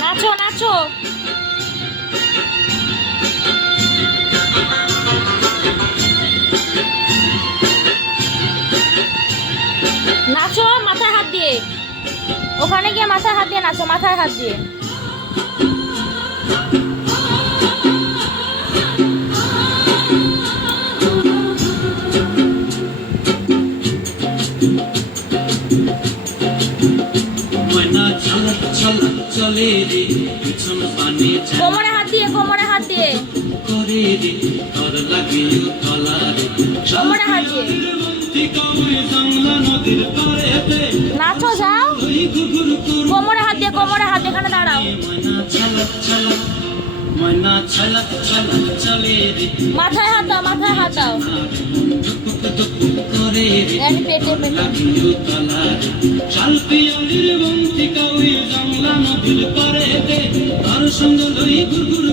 নাচো নাচো। নাচো, মাথায় হাত দিয়ে। ওখানে গিয়ে মাথায় হাত দিয়ে নাচো, মাথায় হাত দিয়ে। ময়না ছলক কোমরে হাত দিয়ে কোমরে হাত দিয়ে। করে রে তর লাগিও তলা রে। কোমরে হাত দিয়ে। নাচো যাও। কোমরে হাত দিয়ে কোমরে হাত এখানে দাঁড়াও। মাথায় হাত দাও মাথায় হাত দাও। পেটে পেটে। লাগিও তলা রে শালপিয়ালির মন্তিকা ওই জংলা নদীর পারেতে তার সঙ্গ লই গুগুর কুর